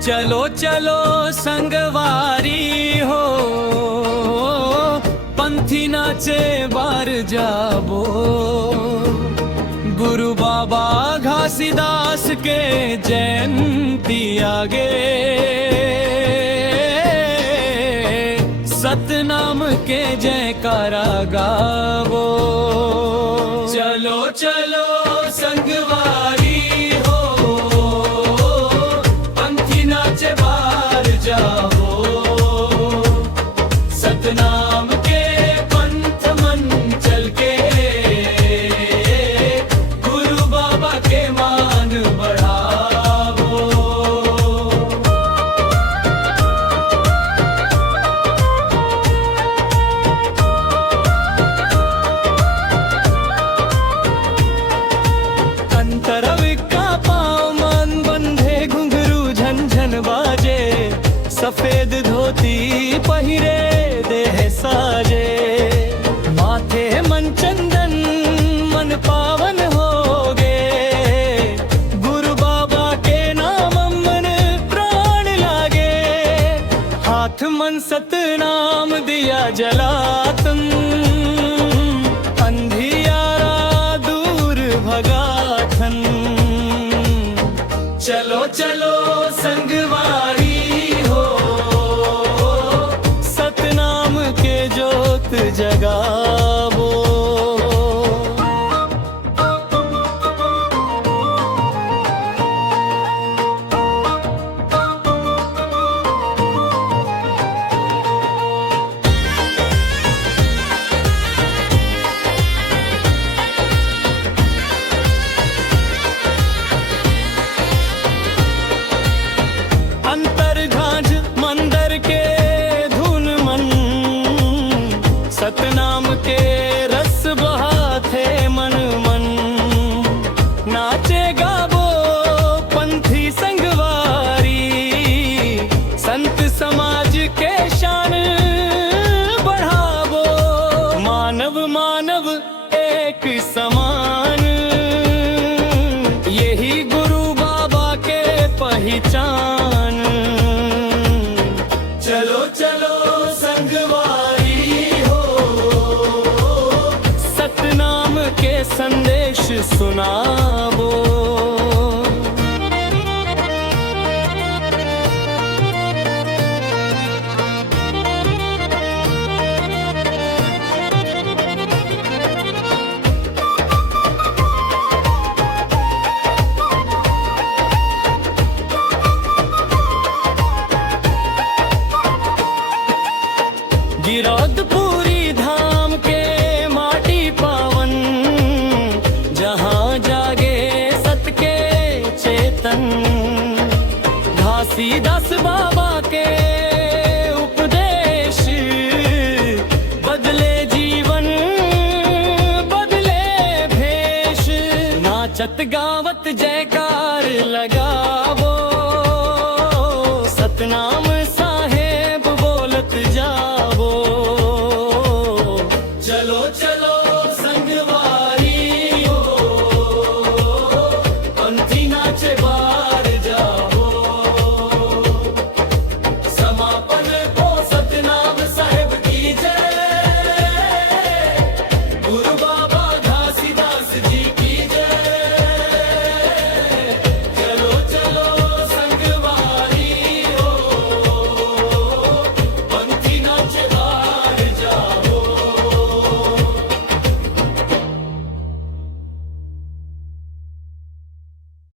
चलो चलो संगवारी हो, पंथी नाचे बार जाबो। गुरु बाबा घासीदास के जयंती आगे, सतनाम के जयकारा गावो। चलो चलो संगवारी हो, पंथी नाचे बार जाओ। सतनाम के पंथ मन चल के, गुरु बाबा के मान बढ़ावो। अंतरविका पाँव मन बंधे, घुंघरू झनझन बाजे। सफेद धोती पहिरे देह साजे, माथे मन चंदन मन पावन होगे। गुरु बाबा के नाम मन प्राण लागे। हाथ मन सतनाम दिया जलातम, अंधियारा दूर भगाथन। चलो चलो संगवारी हो, सतनाम के जोत जगावो। सतनाम के रस बहाथे मन मन, नाचे गावो पंथी संगवारी। संत समाज के शान बढ़ावो, मानव मानव एक समान। यही गुरु बाबा के पहचान। चलो चलो संगवारी हो, सतनाम के संदेश सुनावो। गिरौदपुरी धाम के माटी पावन, जहाँ जागे सत के चेतन। घासीदास बाबा के उपदेश, बदले जीवन बदले भेष। नाचत गावत जयकार लगे।